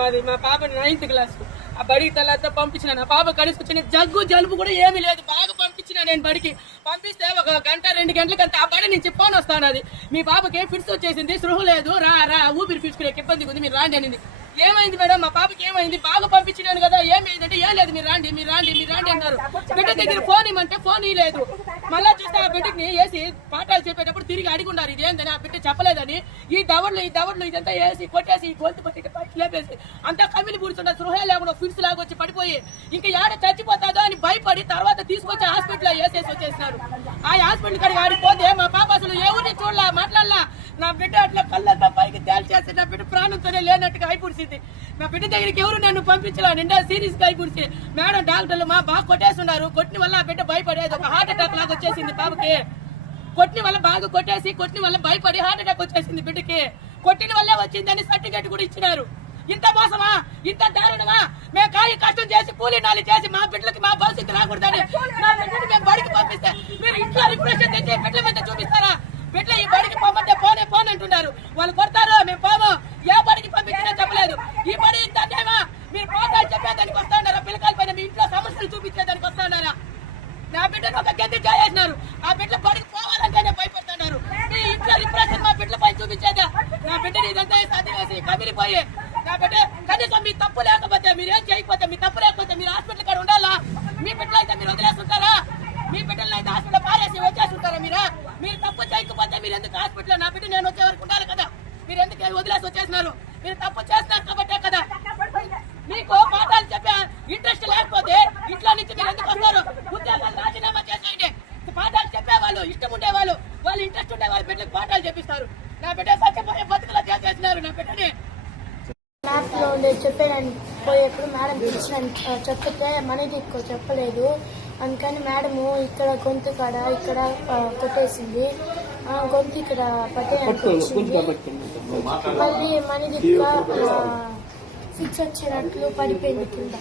మాది మా పాప నైన్త్ క్లాస్ ఆ బడికి తర్వాత పంపించిన నా పాప కలుసుకొచ్చిన జగ్గు జలుబు కూడా ఏమీ లేదు. బాగా పంపించిన నేను బడికి. పంపిస్తే ఒక గంట రెండు గంటలకంతా ఆ బడి నుంచి ఫోన్ వస్తాను అది మీ పాపకి ఫిట్స్ వచ్చేసింది? సృహ లేదు. రా రా ఊపిరి పీల్చుకునే ఇబ్బంది ఉంది. మీరు రాండి అనింది. ఏమైంది మేడం? మా పాపకి ఏమైంది? బాగా పంపించినాను కదా. ఏమైంది లేదు మీరు రాండి మీరు రాండి మీరు రాండి అన్నారు. బిడ్డ దగ్గర ఫోన్ ఇమ్మంటే ఫోన్ ఇవ్వలేదు మళ్ళీ చూస్తే ఆ బిడ్డకి వేసి పాఠాలు చెప్పేటప్పుడు తిరిగి అడిగున్నారు ఇది ఆ బిడ్డ చెప్పలేదని. ఈ దవర్లు ఈ దవర్లు ఇదంతా వేసి కొట్టేసి గొంతు పట్టి లేపేసి అంతా కమిలి పుడుతుండ సృహ లేకుండా ఫిట్స్ లాగా వచ్చి పడిపోయి ఇంకా ఏడ చచ్చిపోతాదో అని భయపడి తర్వాత తీసుకొచ్చి హాస్పిటల్ వేసేసి వచ్చేసినారు. ఆ హాస్పిటల్ కాడికి ఆడిపోతే మా పాప అసలు ఎవరిని చూడలా మాట్లాడలా. నా బిడ్డ అట్లా కళ్ళంతా పైకి తేల్చేసి నా బిడ్డ డాక్టరే లేనట్టుగా అయిపుడిసింది నా బిడ్డ దగ్గరికి ఎవరు నన్ను పంపించలా? నిండా సీరియస్గా అయిపుడిసి మేడం డాక్టర్లు మా బాగా కొట్టేస్తున్నారు. కొట్టిన వల్ల ఆ బిడ్డ భయపడేది. ఒక హార్ట్ అటాక్ లాగా వచ్చేసింది బాబుకి. కొట్టిన వల్ల బాగా కొట్టేసి కొట్టిన వల్ల భయపడి హార్ట్ అటాక్ వచ్చేసింది బిడ్డకి. కొట్టిన వల్లే వచ్చిందని సర్టిఫికేట్ కూడా ఇచ్చినారు. ఇంత మోసమా? ఇంత దారుణమా? మేము కాయ కష్టం చేసి కూలీ నాలి చేసి మా బిడ్డలకి మా భవిష్యత్తు రాకూడదని. మా బిడ్డని మేము బడికి పంపిస్తే మీరు ఇంట్లో రిప్రెషన్ తెచ్చి బిడ్డల మీద చూపిస్తారా బిడ్డ ఈ బడికి పంపంటే పోనే పోన్ అంటున్నారు వాళ్ళు కొడతారు మేము పోము ఏ బడికి పంపించినా చెప్పలేదు ఈ బడి ఇంత అన్యాయమా మీరు పోతాలు చెప్పేదానికి వస్తా ఉన్నారా పిల్లకాయల పైన మీ ఇంట్లో సమస్యలు చూపించేదానికి వస్తా ఉన్నారా నా బిడ్డను ఒక గద్దె చేసినారు ఆ బిడ్డ పడికి పోవాలంటేనే భయపడుతున్నారు. మీ ఇంట్లో రిప్రెషన్ మా బిడ్డ పైన చూపించేదా నా బిడ్డని ఇదంతా సాధ్యమేసి కమిలిపోయి నా బిడ్డ కనీసం మీ తప్పు లేకపోతే మీరు ఏం చేయకపోతే మీ తప్పు లేకపోతే మీరు హాస్పిటల్ కాడ ఉండాలా? మీ బిడ్డలు అయితే మీరు వదిలేస్తుంటారా మీ బిడ్డలను అయితే హాస్పిటల్ పారేసి వచ్చేస్తుంటారా మీరా? మీరు తప్పు చేయకపోతే మీరు ఎందుకు హాస్పిటల్ నా బిడ్డ నేను వచ్చే వరకు ఉండాలి కదా. మీరు ఎందుకు వదిలేసి వచ్చేసినారు? మీరు తప్పు చేస్తున్నారు కాబట్టే కదా. మీకు పాఠాలు చెప్పే ఇంట్రెస్ట్ లేకపోతే ఇంట్లో నుంచి మీరు ఎందుకు వస్తారు? చెప్పేవాళ్ళు ఇష్టం ఉండేవాళ్ళు వాళ్ళు ఇంట్రెస్ట్ ఉండే వాళ్ళు బిడ్డలకు పాఠాలు చెప్పిస్తారు. నా బిడ్డ సత్యపోయే బతుకులా చేసేసినారు నా బిడ్డని. మ్యాథ్స్లో ఉండే చెప్పేదానికి పోయేప్పుడు మేడం పిలిచిన చెప్తే మనీది ఎక్కువ చెప్పలేదు. అందుకని మేడము ఇక్కడ గొంతు కాడ ఇక్కడ కొట్టేసింది. ఆ, గొంతు ఇక్కడ వచ్చింది మళ్ళీ మనీది ఫిక్స్ వచ్చినట్లు పడిపోయింది కింద.